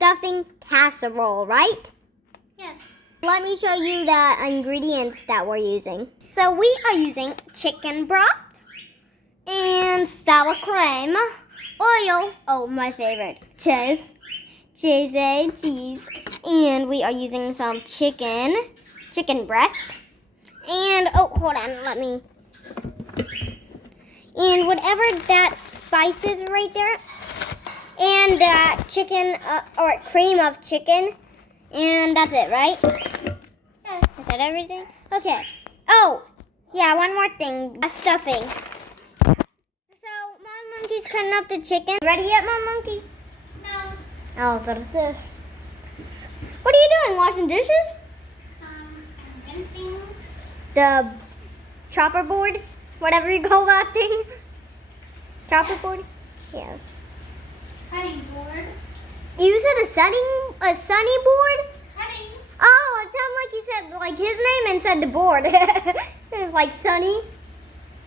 stuffing casserole, right? Yes. Let me show you the ingredients that we're using. So we are using chicken broth and sour cream, oil, oh my favorite, cheese, and we are using some chicken breast, and oh hold on, and whatever that spice is right there, and chicken or cream of chicken, and that's it, right? Yeah. Is that everything? Okay. Oh, yeah, one more thing. Stuffing. So, Mom Monkey's cutting up the chicken. Ready yet, Mom Monkey? No. Oh, what is this? What are you doing? Washing dishes? I'm rinsing. The chopper board? Whatever you call that thing? Chopper board? Yes. Cutting board. You said a sunny board? Cutting. Oh, it sounded like you said like his name and said the board. Like sunny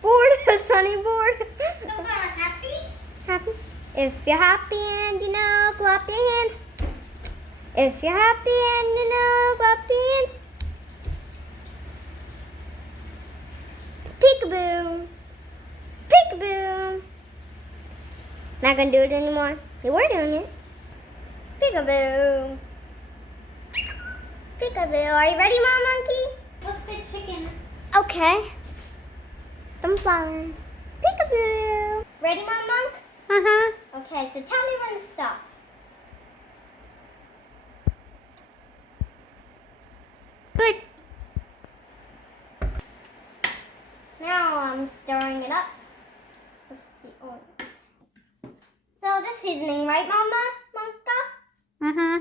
board, a sunny board. So far, happy? Happy? If you're happy and you know, clap your hands. If you're happy and you know, clap your hands. Peekaboo. Peekaboo. Not gonna do it anymore. You were doing it. Peekaboo. Peekaboo. Are you ready, Mom Monkey? What's the chicken? Okay. Sunflower. Peekaboo. Ready, Mom Monk? Uh-huh. Okay, so tell me when to stop. Good. Now I'm stirring it up. What's the oil? So this seasoning, right, Mama Monka? Uh-huh.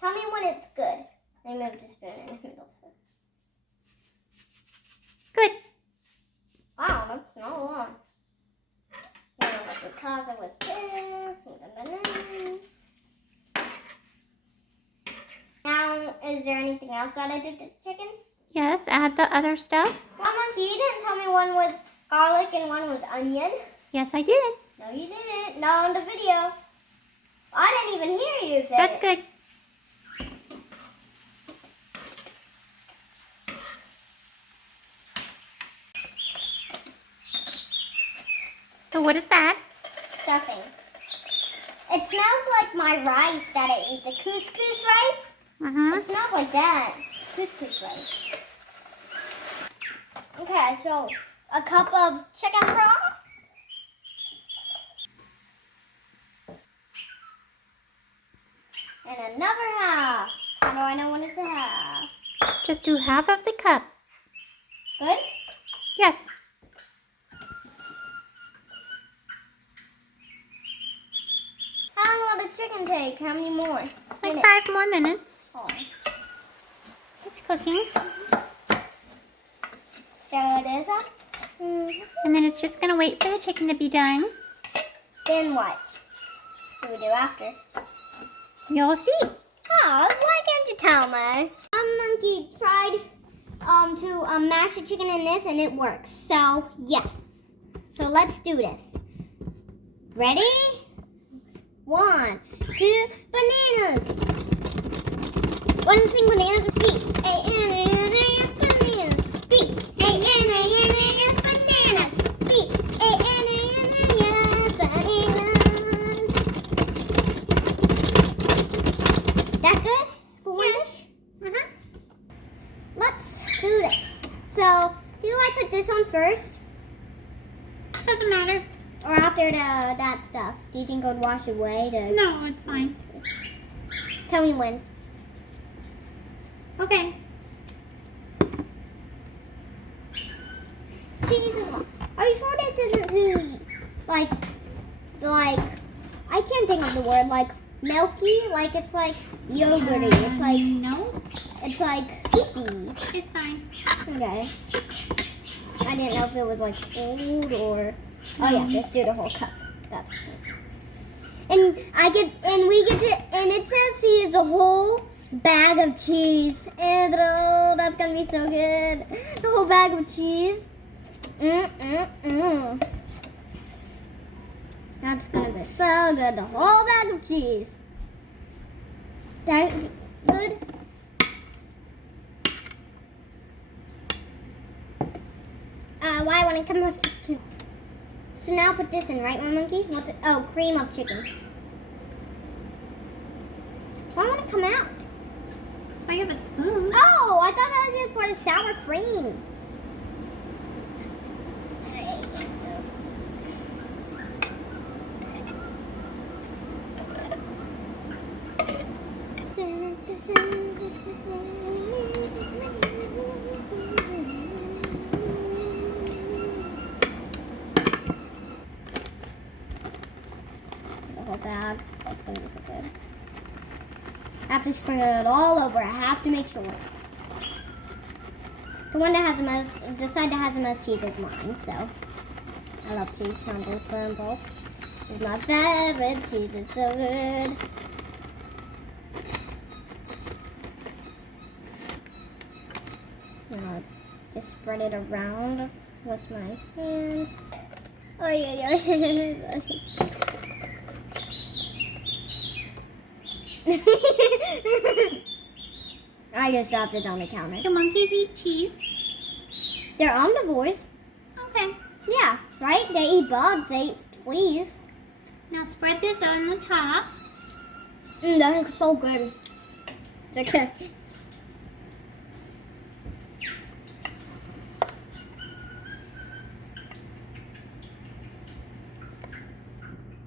Tell me when it's good. I moved the spoon in the middle. So. Good. Wow, that's not a lot. Because it was this and this. Now, is there anything else that I did to the chicken? Yes, add the other stuff. Mom Monkey, you didn't tell me one was garlic and one was onion. Yes, I did. No, you didn't. Not on the video. I didn't even hear you say That's it. good. So what is that? Stuffing. It smells like my rice that I eat, the couscous rice. Uh-huh. It smells like that. Couscous rice. Okay, so a cup of chicken broth. And another half. How do I know when it's a half? Just do half of the cup. Good? Yes. How long will the chicken take? How many more? Like 5 more minutes. Oh. It's cooking. Stir this up. And then it's just going to wait for the chicken to be done. Then what? What do we do after? You'll see. Oh, why can't you tell me? Monkey tried to mash the chicken in this and it works. So, yeah. So let's do this. Ready? 1, 2, bananas. One thing bananas B. A-N-A-N-A-S bananas. B. A-N-A-N-A-S bananas. B. A-N-A-N-A-S bananas. That good for one dish? Uh-huh. Let's do this. So, do I put this on first? Doesn't matter. Or after that stuff? Do you think it would wash away? No, it's fine. Tell me when. Okay. Jesus. Are you sure this isn't too, like, I can't think of the word, like, milky? Like, it's like yogurty. It's like, No, it's like soupy. it's fine. Okay. I didn't know if it was like old or, oh yeah, just do the whole cup. That's good. And it says to use a whole bag of cheese. And oh, that's gonna be so good. The whole bag of cheese. That's gonna be so good. The whole bag of cheese. That good? Why I want to come up to... So now put this in, right, my monkey? What's it? Oh, cream of chicken. Why want to come out? That's why you have a spoon. Oh, I thought that was it for the sour cream. The whole bag. That's gonna be so good. I have to sprinkle it all over. I have to make sure. The one that has the most, the side that has the most cheese is mine. So I love cheese. Sounds are symbols. It's my favorite cheese. It's so good. Now let's just spread it around with my hands. Oh yeah. I just dropped it on the counter. Do monkeys eat cheese? They're omnivores. Okay. Yeah, right? They eat bugs, they eat fleas. Now spread this on the top. That's so good. It's okay.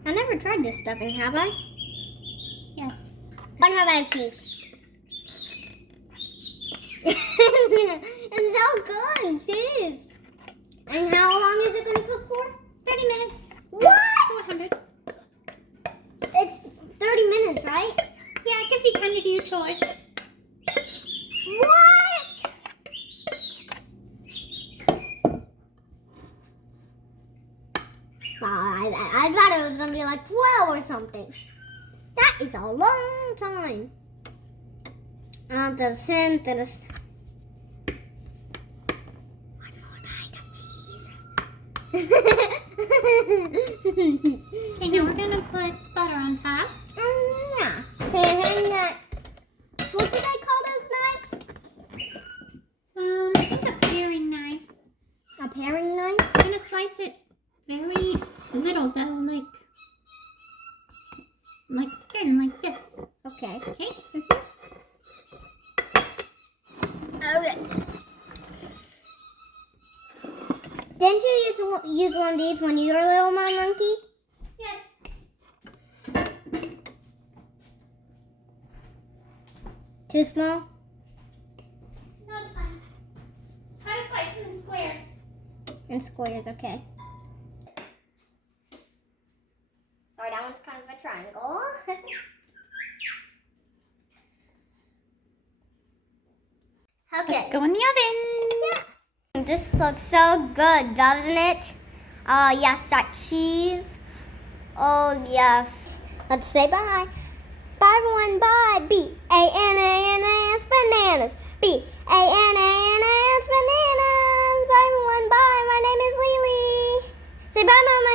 I never tried this stuffing, have I? Yes. One more bite of cheese. It's so good, cheese. And how long is it going to cook for? 30 minutes. What? 100. It's 30 minutes, right? Yeah, it gives you time to do your chores. What? Wow, I thought it was going to be like 12 or something. That is a long time. The scent that is... One more bite of cheese. Okay, now we're going to put butter on top. Yeah. Okay, hang that. What do they call those knives? I think a paring knife. A paring knife? I'm going to slice it very little though, like thin, like this. Okay. Okay? Okay. Didn't you use one of these when you were a little, my monkey? Yes. Too small? No, it's fine. Try to slice them in squares. In squares, okay. Sorry, that one's kind of a triangle. Okay. Let's go in the oven. Yeah. This looks so good, doesn't it? Oh, yes, that cheese. Oh, yes. Let's say bye. Bye, everyone. Bye. B-A-N-A-N-A-S, bananas. B-A-N-A-N-A-S, bananas. Bye, everyone. Bye. My name is Leelee. Say bye, Mama.